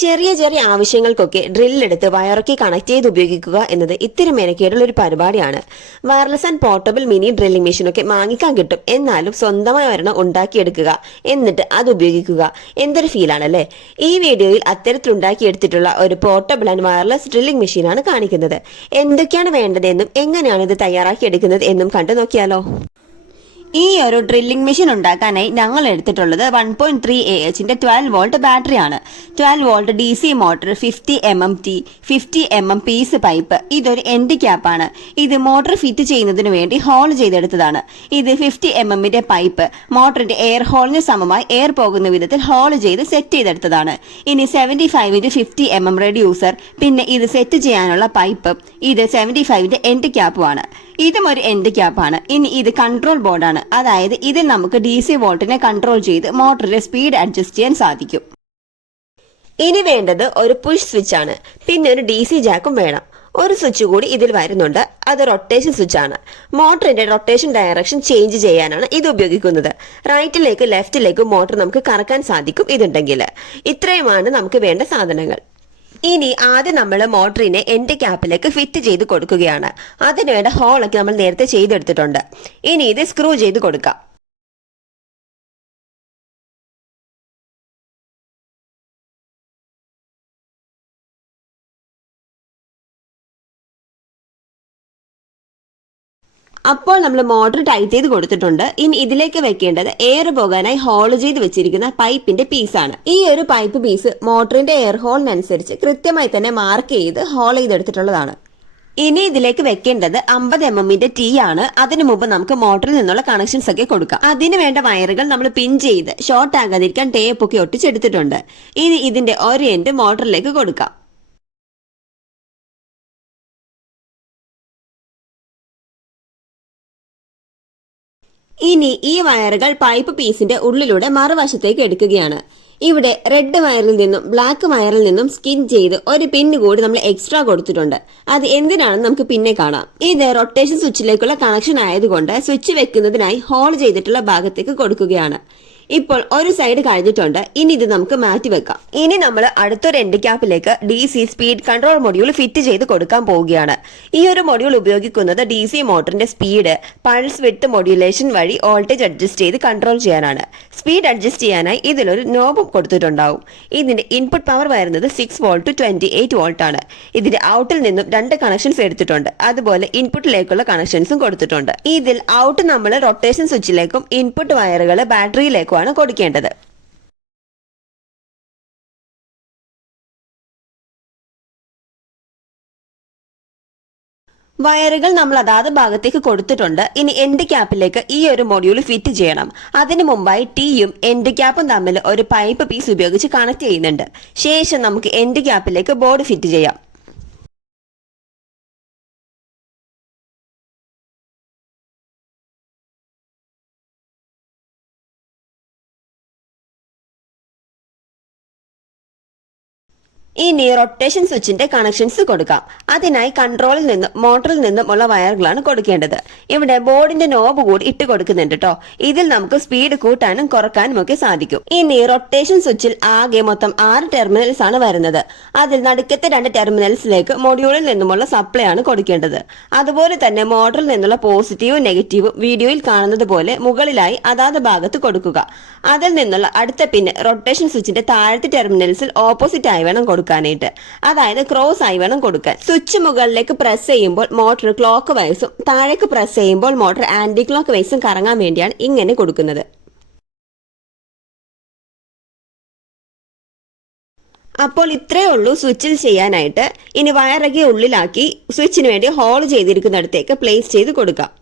ചെറിയ ചെറിയ ആവശ്യങ്ങൾക്കൊക്കെ ഡ്രില്ലെടുത്ത് വയറൊക്കെ കണക്ട് ചെയ്ത് ഉപയോഗിക്കുക എന്നത് ഇത്തിരി മെനക്കേടുള്ള ഒരു പരിപാടിയാണ്. Wireless and portable mini drilling മെഷീനൊക്കെ വാങ്ങിക്കാൻ കിട്ടും. എന്നാലും സ്വന്തമായി ഒരെണ്ണം ഉണ്ടാക്കിയെടുക്കുക, എന്നിട്ട് അത് ഉപയോഗിക്കുക, എന്തൊരു ഫീലാണല്ലേ. ഈ വീഡിയോയിൽ അത്തരത്തിലുണ്ടാക്കിയെടുത്തിട്ടുള്ള ഒരു പോർട്ടബിൾ ആൻഡ് വയർലെസ് ഡ്രില്ലിംഗ് മെഷീനാണ് കാണിക്കുന്നത്. എന്തൊക്കെയാണ് വേണ്ടതെന്നും എങ്ങനെയാണ് ഇത് തയ്യാറാക്കിയെടുക്കുന്നത് എന്നും കണ്ടു നോക്കിയാലോ. ഈ ഒരു ഡ്രില്ലിംഗ് മെഷീൻ ഉണ്ടാക്കാനായി ഞങ്ങൾ എടുത്തിട്ടുള്ളത് 1.3 AHന്റെ 12 വോൾട്ട് ബാറ്ററിയാണ്. 12 volt DC motor, 50 mm T, 50 mm piece pipe. ഇതൊരു എൻഡ് ക്യാപ്പാണ്. ഇത് മോട്ടോർ ഫിറ്റ് ചെയ്യുന്നതിന് വേണ്ടി ഹോൾ ചെയ്തെടുത്തതാണ്. ഇത് 50 mmന്റെ പൈപ്പ് മോട്ടറിന്റെ എയർ ഹോളിന് സമമായി എയർ പോകുന്ന വിധത്തിൽ ഹോൾ ചെയ്ത് സെറ്റ് ചെയ്തെടുത്തതാണ്. ഇനി 75x50 mm റെഡ്യൂസർ, പിന്നെ ഇത് സെറ്റ് ചെയ്യാനുള്ള പൈപ്പ്. ഇത് 75ന്റെ എൻഡ് ക്യാപ്പുമാണ്. ഇതും ഒരു എൻഡ് ക്യാപ്പാണ്. ഇനി ഇത് കൺട്രോൾ ബോർഡാണ്. അതായത് ഇതിൽ നമുക്ക് DC വോൾട്ടിനെ കൺട്രോൾ ചെയ്ത് മോട്ടറിന്റെ സ്പീഡ് അഡ്ജസ്റ്റ് ചെയ്യാൻ സാധിക്കും. ഇനി വേണ്ടത് ഒരു പുഷ് സ്വിച്ച് ആണ്. പിന്നെ ഒരു DC ജാക്കും വേണം. ഒരു സ്വിച്ച് കൂടി ഇതിൽ വരുന്നുണ്ട്. അത് റൊട്ടേഷൻ സ്വിച്ച് ആണ്. മോട്ടറിന്റെ റൊട്ടേഷൻ ഡയറക്ഷൻ ചേഞ്ച് ചെയ്യാനാണ് ഇത് ഉപയോഗിക്കുന്നത്. റൈറ്റിലേക്കും ലെഫ്റ്റിലേക്കും മോട്ടർ നമുക്ക് കറക്കാൻ സാധിക്കും ഇതുണ്ടെങ്കിൽ. ഇത്രയുമാണ് നമുക്ക് വേണ്ട സാധനങ്ങൾ. ഇനി ആദ്യം നമ്മൾ മോട്ടറിനെ എൻഡ് ക്യാപ്പിലേക്ക് ഫിറ്റ് ചെയ്ത് കൊടുക്കുകയാണ്. അതിനുവേണ്ട ഹോളൊക്കെ നമ്മൾ നേരത്തെ ചെയ്തെടുത്തിട്ടുണ്ട്. ഇനി ഇത് സ്ക്രൂ ചെയ്ത് കൊടുക്കാം. അപ്പോൾ നമ്മൾ മോട്ടർ ടൈറ്റ് ചെയ്ത് കൊടുത്തിട്ടുണ്ട്. ഇനി ഇതിലേക്ക് വെക്കേണ്ടത് എയർ പോകാനായി ഹോൾ ചെയ്ത് വെച്ചിരിക്കുന്ന പൈപ്പിന്റെ പീസാണ്. ഈ ഒരു പൈപ്പ് പീസ് മോട്ടറിന്റെ എയർ ഹോളിനനുസരിച്ച് കൃത്യമായി തന്നെ മാർക്ക് ചെയ്ത് ഹോൾ ചെയ്തെടുത്തിട്ടുള്ളതാണ്. ഇനി ഇതിലേക്ക് വെക്കേണ്ടത് 50 mmന്റെ T ആണ്. അതിനു മുമ്പ് നമുക്ക് മോട്ടറിൽ നിന്നുള്ള കണക്ഷൻസ് ഒക്കെ കൊടുക്കാം. അതിന് വേണ്ട വയറുകൾ നമ്മൾ പിൻ ചെയ്ത് ഷോർട്ട് ആകാതിരിക്കാൻ ടേപ്പ് ഒക്കെ ഒട്ടിച്ചെടുത്തിട്ടുണ്ട്. ഇനി ഇതിന്റെ ഒരു എൻഡ് മോട്ടറിലേക്ക് കൊടുക്കാം. ഇനി ഈ വയറുകൾ പൈപ്പ് പീസിന്റെ ഉള്ളിലൂടെ മറുവശത്തേക്ക് എടുക്കുകയാണ്. ഇവിടെ റെഡ് വയറിൽ നിന്നും ബ്ലാക്ക് വയറിൽ നിന്നും സ്കിൻ ചെയ്ത് ഒരു പിന്ന് കൂടി നമ്മൾ എക്സ്ട്രാ കൊടുത്തിട്ടുണ്ട്. അത് എന്തിനാണെന്ന് നമുക്ക് പിന്നെ കാണാം. ഇത് റൊട്ടേഷൻ സ്വിച്ചിലേക്കുള്ള കണക്ഷൻ ആയതുകൊണ്ട് സ്വിച്ച് വെക്കുന്നതിനായി ഹോൾ ചെയ്തിട്ടുള്ള ഭാഗത്തേക്ക് കൊടുക്കുകയാണ്. ഇപ്പോൾ ഒരു സൈഡ് കഴിഞ്ഞിട്ടുണ്ട്. ഇനി ഇത് നമുക്ക് മാറ്റി വെക്കാം. ഇനി നമ്മൾ അടുത്തൊരു എൻഡ് ക്യാപ്പിലേക്ക് DC speed control module fit ചെയ്ത് കൊടുക്കാൻ പോവുകയാണ്. ഈ ഒരു മൊഡ്യൂൾ ഉപയോഗിക്കുന്നത് DC മോട്ടറിന്റെ സ്പീഡ് പൾസ് വിഡ്ത്ത് മോഡ്യൂലേഷൻ വഴി വോൾട്ടേജ് അഡ്ജസ്റ്റ് ചെയ്ത് കൺട്രോൾ ചെയ്യാനാണ്. സ്പീഡ് അഡ്ജസ്റ്റ് ചെയ്യാനായി ഇതിലൊരു നോബും കൊടുത്തിട്ടുണ്ടാവും. ഇതിന്റെ ഇൻപുട്ട് പവർ വരുന്നത് 6 വോൾട്ട് ടു 28 വോൾട്ട് ആണ്. ഇതിന്റെ ഔട്ടിൽ നിന്നും 2 കണക്ഷൻസ് എടുത്തിട്ടുണ്ട്. അതുപോലെ ഇൻപുട്ടിലേക്കുള്ള കണക്ഷൻസും കൊടുത്തിട്ടുണ്ട്. ഇതിൽ ഔട്ട് നമ്മൾ റൊട്ടേഷൻ സ്വിച്ചിലേക്കും ഇൻപുട്ട് വയറുകൾ ബാറ്ററിയിലേക്കും കൊടുക്കേണ്ടത്. വയറുകൾ നമ്മൾ അതാത് ഭാഗത്തേക്ക് കൊടുത്തിട്ടുണ്ട്. ഇനി എൻഡ് ക്യാപ്പിലേക്ക് ഈ ഒരു മൊഡ്യൂൾ ഫിറ്റ് ചെയ്യണം. അതിനു മുമ്പായി ടീയും എൻഡ് ക്യാപ്പും തമ്മിൽ ഒരു പൈപ്പ് പീസ് ഉപയോഗിച്ച് കണക്ട് ചെയ്യുന്നുണ്ട്. ശേഷം നമുക്ക് എൻഡ് ക്യാപ്പിലേക്ക് ബോർഡ് ഫിറ്റ് ചെയ്യാം. ഇനി റൊട്ടേഷൻ സ്വിച്ചിന്റെ കണക്ഷൻസ് കൊടുക്കാം. അതിനായി കൺട്രോളിൽ നിന്നും മോട്ടറിൽ നിന്നും ഉള്ള വയറുകളാണ് കൊടുക്കേണ്ടത്. ഇവിടെ ബോർഡിന്റെ നോബ് കൂടി ഇട്ട് കൊടുക്കുന്നുണ്ട് കേട്ടോ. ഇതിൽ നമുക്ക് സ്പീഡ് കൂട്ടാനും കുറക്കാനും ഒക്കെ സാധിക്കും. ഇനി റൊട്ടേഷൻ സ്വിച്ചിൽ ആകെ മൊത്തം 6 ടെർമിനൽസ് ആണ് വരുന്നത്. അതിൽ നടുക്കത്തെ 2 ടെർമിനൽസിലേക്ക് മൊഡ്യൂളിൽ നിന്നുമുള്ള സപ്ലൈ ആണ് കൊടുക്കേണ്ടത്. അതുപോലെ തന്നെ മോട്ടറിൽ നിന്നുള്ള പോസിറ്റീവും നെഗറ്റീവും വീഡിയോയിൽ കാണുന്നത് പോലെ മുകളിലായി അതാത് ഭാഗത്ത് കൊടുക്കുക. അതിൽ നിന്നുള്ള അടുത്ത പിൻ റൊട്ടേഷൻ സ്വിച്ചിന്റെ താഴത്തെ ടെർമിനൽസിൽ ഓപ്പോസിറ്റ് ആയി വേണം കൊടുക്കാനായിട്ട്. അതായത് ക്രോസ് ആയി വേണം കൊടുക്കാൻ. സ്വിച്ച് മുകളിലേക്ക് പ്രസ് ചെയ്യുമ്പോൾ മോട്ടോർ ക്ലോക്ക് വൈസും താഴേക്ക് പ്രസ് ചെയ്യുമ്പോൾ മോട്ടോർ ആന്റി ക്ലോക്ക് വൈസും കറങ്ങാൻ വേണ്ടിയാണ് ഇങ്ങനെ കൊടുക്കുന്നത്. അപ്പോൾ ഇത്രയേ ഉള്ളൂ സ്വിച്ചിൽ ചെയ്യാനായിട്ട്. ഇനി വയറൊക്കെ ഉള്ളിലാക്കി സ്വിച്ചിന് വേണ്ടി ഹോൾ ചെയ്തിരിക്കുന്നിടത്തേക്ക് പ്ലേസ് ചെയ്ത് കൊടുക്കാം.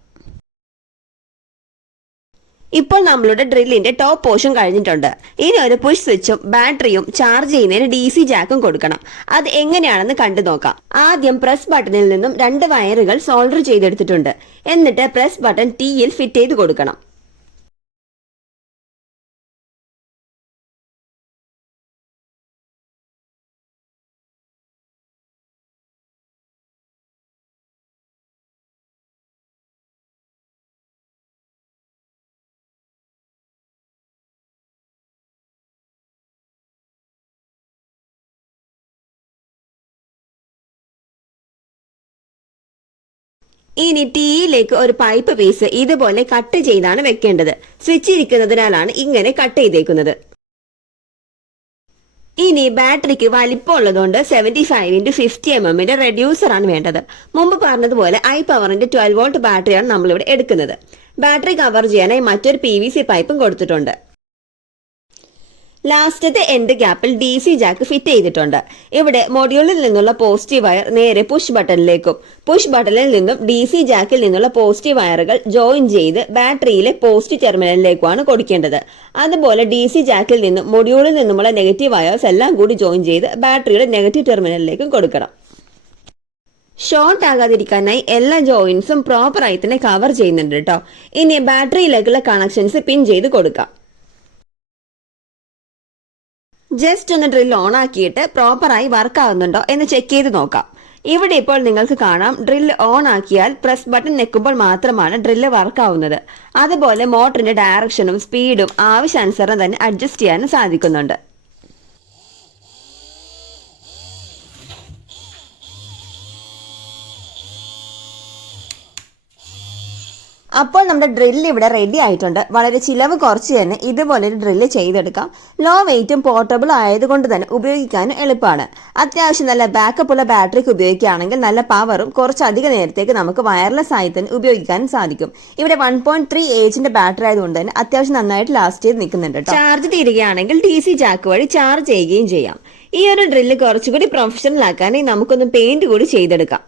ഇപ്പോൾ നമ്മളുടെ ഡ്രില്ലിന്റെ ടോപ്പ് പോർഷൻ കഴിഞ്ഞിട്ടുണ്ട്. ഇനി ഒരു പുഷ് സ്വിച്ചും ബാറ്ററിയും ചാർജ് ചെയ്യുന്നതിന് DC ജാക്കും കൊടുക്കണം. അത് എങ്ങനെയാണെന്ന് കണ്ടു നോക്കാം. ആദ്യം പ്രസ് ബട്ടണിൽ നിന്നും 2 വയറുകൾ സോൾഡർ ചെയ്തെടുത്തിട്ടുണ്ട്. എന്നിട്ട് പ്രസ് ബട്ടൺ Tയിൽ ഫിറ്റ് ചെയ്ത് കൊടുക്കണം. ഇനി ടീയിലേക്ക് ഒരു പൈപ്പ് പീസ് ഇതുപോലെ കട്ട് ചെയ്താണ് വെക്കേണ്ടത്. സ്വിച്ച് ഇരിക്കുന്നതിനാലാണ് ഇങ്ങനെ കട്ട് ചെയ്തേക്കുന്നത്. ഇനി ബാറ്ററിക്ക് വലിപ്പമുള്ളതുകൊണ്ട് 75x50 റെഡ്യൂസർ ആണ് വേണ്ടത്. മുമ്പ് പറഞ്ഞതുപോലെ iPowerന്റെ 12 വോൾട്ട് ബാറ്ററിയാണ് നമ്മളിവിടെ എടുക്കുന്നത്. ബാറ്ററി കവർ ചെയ്യാനായി മറ്റൊരു PVC പൈപ്പും കൊടുത്തിട്ടുണ്ട്. ലാസ്റ്റത്തെ എൻഡ് ഗ്യാപ്പിൽ DC ജാക്ക് ഫിറ്റ് ചെയ്തിട്ടുണ്ട്. ഇവിടെ മൊഡ്യൂളിൽ നിന്നുള്ള പോസിറ്റീവ് വയർ നേരെ പുഷ് ബട്ടണിലേക്കും പുഷ് ബട്ടണിൽ നിന്നും DC ജാക്കിൽ നിന്നുള്ള പോസിറ്റീവ് വയറുകൾ ജോയിൻ ചെയ്ത് ബാറ്ററിയിലെ പോസിറ്റീവ് ടെർമിനലിലേക്കാണ് കൊടുക്കേണ്ടത്. അതുപോലെ DC ജാക്കിൽ നിന്നും മൊഡ്യൂളിൽ നിന്നുമുള്ള നെഗറ്റീവ് വയേഴ്സ് എല്ലാം കൂടി ജോയിൻ ചെയ്ത് ബാറ്ററിയുടെ നെഗറ്റീവ് ടെർമിനലിലേക്കും കൊടുക്കണം. ഷോർട്ട് ആകാതിരിക്കാനായി എല്ലാ ജോയിൻസും പ്രോപ്പറായി തന്നെ കവർ ചെയ്യുന്നുണ്ട് കേട്ടോ. ഇനി ബാറ്ററിയിലേക്കുള്ള കണക്ഷൻസ് പിൻ ചെയ്ത് കൊടുക്കാം. ജസ്റ്റ് ഒന്ന് ഡ്രിൽ ഓൺ ആക്കിയിട്ട് പ്രോപ്പറായി വർക്ക് ആവുന്നുണ്ടോ എന്ന് ചെക്ക് ചെയ്ത് നോക്കാം. ഇവിടെ ഇപ്പോൾ നിങ്ങൾക്ക് കാണാം, ഡ്രിൽ ഓൺ ആക്കിയാൽ പ്രസ് ബട്ടൺ ഞെക്കുമ്പോൾ മാത്രമാണ് ഡ്രില്ല് വർക്ക് ആവുന്നത്. അതുപോലെ മോട്ടറിന്റെ ഡയറക്ഷനും സ്പീഡും ആവശ്യാനുസരണം തന്നെ അഡ്ജസ്റ്റ് ചെയ്യാനും സാധിക്കുന്നുണ്ട്. അപ്പോൾ നമ്മുടെ ഡ്രില്ല് ഇവിടെ റെഡി ആയിട്ടുണ്ട്. വളരെ ചിലവ് കുറച്ച് തന്നെ ഇതുപോലൊരു ഡ്രില്ല് ചെയ്തെടുക്കാം. ലോ വെയിറ്റും പോർട്ടബിൾ ആയതുകൊണ്ട് തന്നെ ഉപയോഗിക്കാനും എളുപ്പമാണ്. അത്യാവശ്യം നല്ല ബാക്കപ്പ് ഉള്ള ബാറ്ററിക്ക് ഉപയോഗിക്കുകയാണെങ്കിൽ നല്ല പവറും കുറച്ചധിക നേരത്തേക്ക് നമുക്ക് വയർലെസ് ആയി തന്നെ ഉപയോഗിക്കാനും സാധിക്കും. ഇവിടെ 1.3 ബാറ്ററി ആയതുകൊണ്ട് തന്നെ അത്യാവശ്യം നന്നായിട്ട് ലാസ്റ്റ് ചെയ്ത് നിൽക്കുന്നുണ്ട്. ചാർജ് തീരുകയാണെങ്കിൽ DC ജാക്ക് വഴി ചാർജ് ചെയ്യുകയും ചെയ്യാം. ഈ ഒരു ഡ്രില്ല് കുറച്ചുകൂടി പ്രൊഫഷണൽ ആക്കാനായി നമുക്കൊന്ന് പെയിന്റ് കൂടി ചെയ്തെടുക്കാം.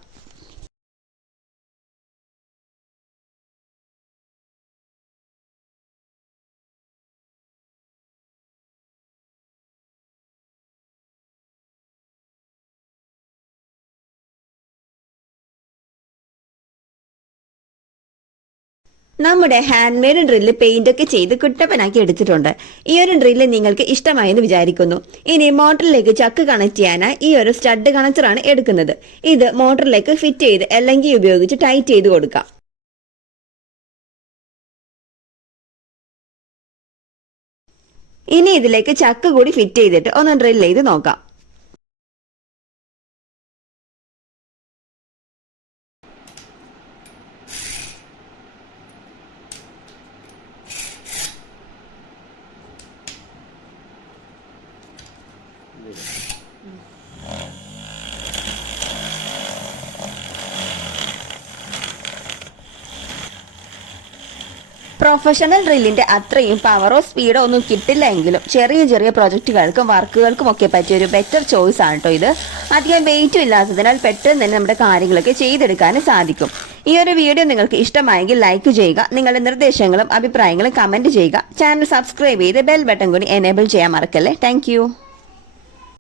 നമ്മുടെ ഹാൻഡ് മെയ്ഡ് ഡ്രില്ല് പെയിന്റ് ഒക്കെ ചെയ്ത് കുട്ടപ്പനാക്കി എടുത്തിട്ടുണ്ട്. ഈ ഒരു ഡ്രില്ല് നിങ്ങൾക്ക് ഇഷ്ടമായെന്ന് വിചാരിക്കുന്നു. ഇനി മോട്ടറിലേക്ക് ചക്ക് കണക്ട് ചെയ്യാനായി ഈ ഒരു സ്റ്റഡ് കണക്ടറാണ് എടുക്കുന്നത്. ഇത് മോട്ടറിലേക്ക് ഫിറ്റ് ചെയ്ത് എല്ലങ്കി ഉപയോഗിച്ച് ടൈറ്റ് ചെയ്ത് കൊടുക്കാം. ഇനി ഇതിലേക്ക് ചക്ക് കൂടി ഫിറ്റ് ചെയ്തിട്ട് ഒന്ന് ഡ്രിൽ ചെയ്ത് നോക്കാം. പ്രൊഫഷണൽ ഡ്രില്ലിന്റെ അത്രയും പവറോ സ്പീഡോ ഒന്നും കിട്ടില്ല എങ്കിലും ചെറിയ ചെറിയ പ്രൊജക്റ്റുകൾക്കും വർക്കുകൾക്കും ഒക്കെ പറ്റിയ ഒരു ബെറ്റർ ചോയ്സ് ആണ് കേട്ടോ ഇത്. അധികം വെയിറ്റും ഇല്ലാത്തതിനാൽ പെട്ടെന്ന് തന്നെ നമ്മുടെ കാര്യങ്ങളൊക്കെ ചെയ്തെടുക്കാനും സാധിക്കും. ഈ ഒരു വീഡിയോ നിങ്ങൾക്ക് ഇഷ്ടമായെങ്കിൽ ലൈക്ക് ചെയ്യുക. നിങ്ങളുടെ നിർദ്ദേശങ്ങളും അഭിപ്രായങ്ങളും കമന്റ് ചെയ്യുക. ചാനൽ സബ്സ്ക്രൈബ് ചെയ്ത് ബെൽ ബട്ടൺ കൂടി എനേബിൾ ചെയ്യാൻ മറക്കല്ലേ. താങ്ക്